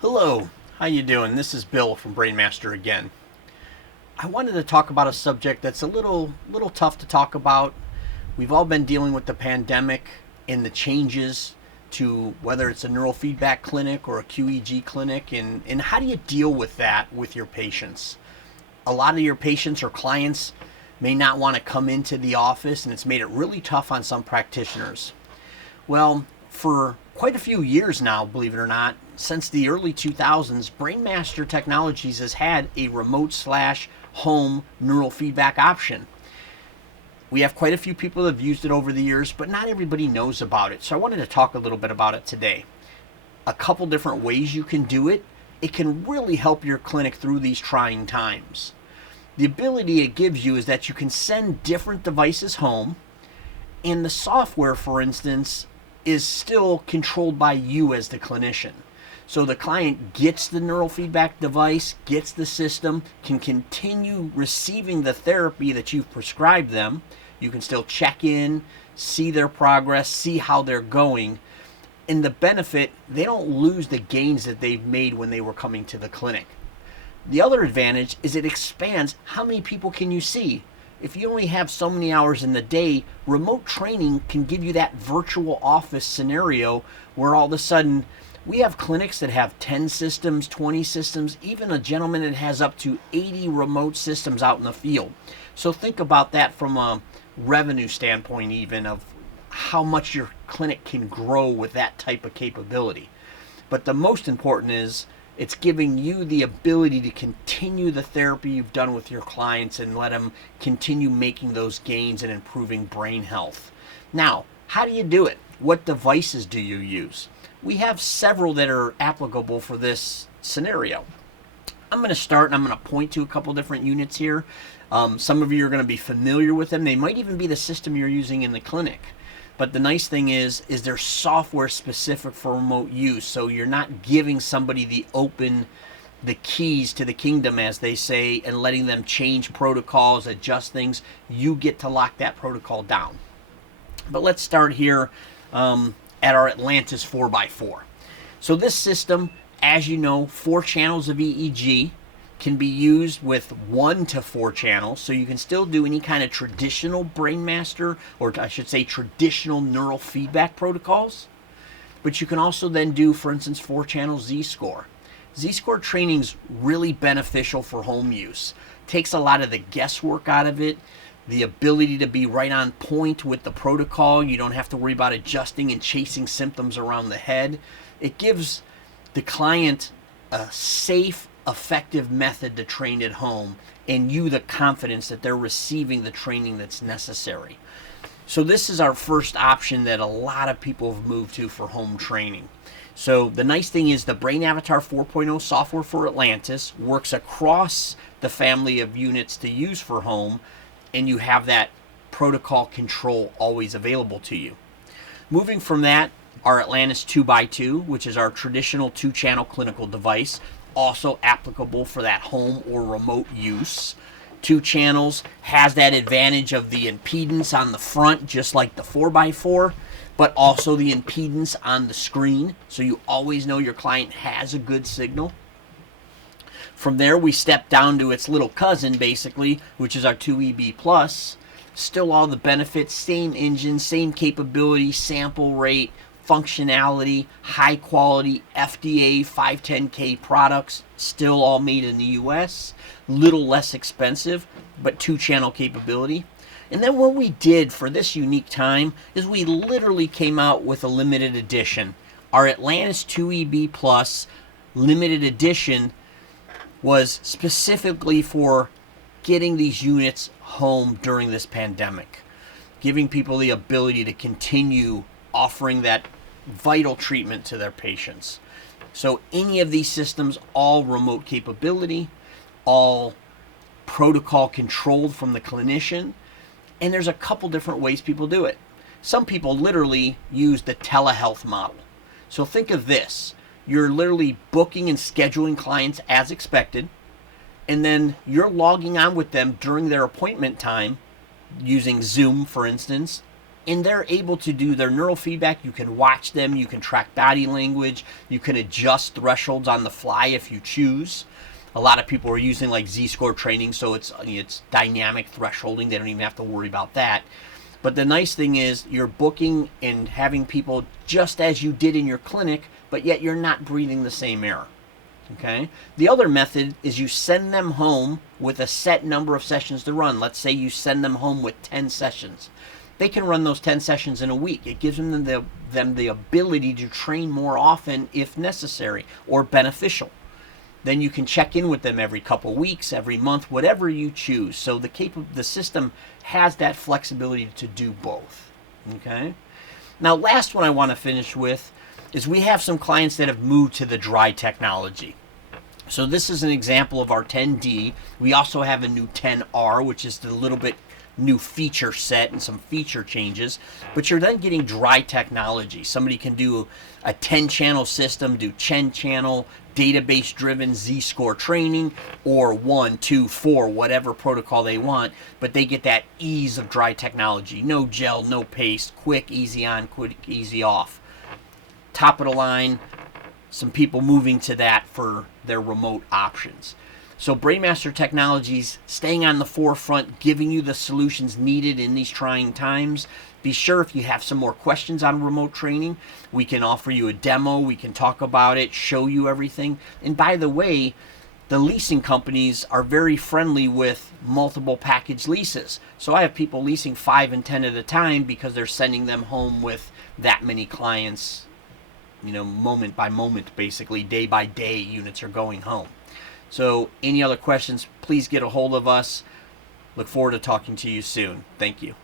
Hello, how you doing? This is Bill from Brainmaster again. I wanted to talk about a subject that's a little tough to talk about. We've all been dealing with the pandemic and the changes to whether it's a neurofeedback clinic or a QEG clinic, and how do you deal with that with your patients? A lot of your patients or clients may not want to come into the office, and it's made it really tough on some practitioners. Well, for quite a few years now, believe it or not, since the early 2000s, Brainmaster Technologies has had a remote slash home neural feedback option. We have quite a few people that have used it over the years, but not everybody knows about it. So I wanted to talk a little bit about it today. A couple different ways you can do it. It can really help your clinic through these trying times. The ability it gives you is that you can send different devices home, and the software, for instance, is still controlled by you as the clinician. So the client gets the neurofeedback device, gets the system, can continue receiving the therapy that you've prescribed them. You can still check in, see their progress, see how they're going. And the benefit, they don't lose the gains that they've made when they were coming to the clinic. The other advantage is it expands how many people can you see. If you only have so many hours in the day, remote training can give you that virtual office scenario where all of a sudden we have clinics that have 10 systems, 20 systems, even a gentleman that has up to 80 remote systems out in the field. So think about that from a revenue standpoint, even of how much your clinic can grow with that type of capability. But the most important is it's giving you the ability to continue the therapy you've done with your clients and let them continue making those gains and improving brain health. Now, how do you do it? What devices do you use? We have several that are applicable for this scenario. I'm going to start and I'm going to point to a couple different units here. Some of you are going to be familiar with them. They might even be the system you're using in the clinic. But the nice thing is they're software specific for remote use. So you're not giving somebody the keys to the kingdom, as they say, and letting them change protocols, adjust things. You get to lock that protocol down. But let's start here at our Atlantis 4x4. So this system, as you know, 4 channels of EEG, can be used with 1 to 4 channels, so you can still do any kind of traditional Brainmaster, or I should say traditional neural feedback protocols. But you can also then do, for instance, 4-channel Z-score. Z-score training's really beneficial for home use. Takes a lot of the guesswork out of it, the ability to be right on point with the protocol. You don't have to worry about adjusting and chasing symptoms around the head. It gives the client a safe, effective method to train at home, and you the confidence that they're receiving the training that's necessary. So this is our first option that a lot of people have moved to for home training. So the nice thing is the Brain Avatar 4.0 software for Atlantis works across the family of units to use for home, and you have that protocol control always available to you. Moving from that, our Atlantis 2x2, which is our traditional 2-channel clinical device, also applicable for that home or remote use. 2 channels has that advantage of the impedance on the front, just like the 4x4, but also the impedance on the screen, so you always know your client has a good signal. From there, we step down to its little cousin, basically, which is our 2EB Plus. Still all the benefits, same engine, same capability, sample rate, functionality, high quality FDA 510K products, still all made in the US, little less expensive, but 2-channel capability. And then what we did for this unique time is we literally came out with a limited edition. Our Atlantis 2EB Plus limited edition was specifically for getting these units home during this pandemic, giving people the ability to continue offering that vital treatment to their patients. So any of these systems, all remote capability, all protocol controlled from the clinician, and there's a couple different ways people do it. Some people literally use the telehealth model. So think of this. You're literally booking and scheduling clients as expected, and then you're logging on with them during their appointment time using Zoom, for instance, and they're able to do their neural feedback. You can watch them, you can track body language, you can adjust thresholds on the fly if you choose. A lot of people are using like Z-score training, so it's dynamic thresholding. They don't even have to worry about that. But the nice thing is you're booking and having people just as you did in your clinic, but yet you're not breathing the same air. Okay? The other method is you send them home with a set number of sessions to run. Let's say you send them home with 10 sessions. They can run those 10 sessions in a week. It gives them the ability to train more often if necessary or beneficial. Then you can check in with them every couple weeks, every month, whatever you choose. So the system has that flexibility to do both. Okay? Now, last one I want to finish with is we have some clients that have moved to the dry technology. So this is an example of our 10D. We also have a new 10R, which is the little bit new feature set and some feature changes, but you're then getting dry technology. Somebody can do a 10-channel system, do 10-channel database-driven Z-score training, or 1, 2, 4, whatever protocol they want, but they get that ease of dry technology. No gel, no paste, quick, easy on, quick, easy off. Top of the line, some people moving to that for their remote options. So Brainmaster Technologies staying on the forefront, giving you the solutions needed in these trying times. Be sure if you have some more questions on remote training, we can offer you a demo, we can talk about it, show you everything. And by the way, the leasing companies are very friendly with multiple package leases. So I have people leasing 5 and 10 at a time because they're sending them home with that many clients, moment by moment, basically, day by day, units are going home. So any other questions, please get a hold of us. Look forward to talking to you soon. Thank you.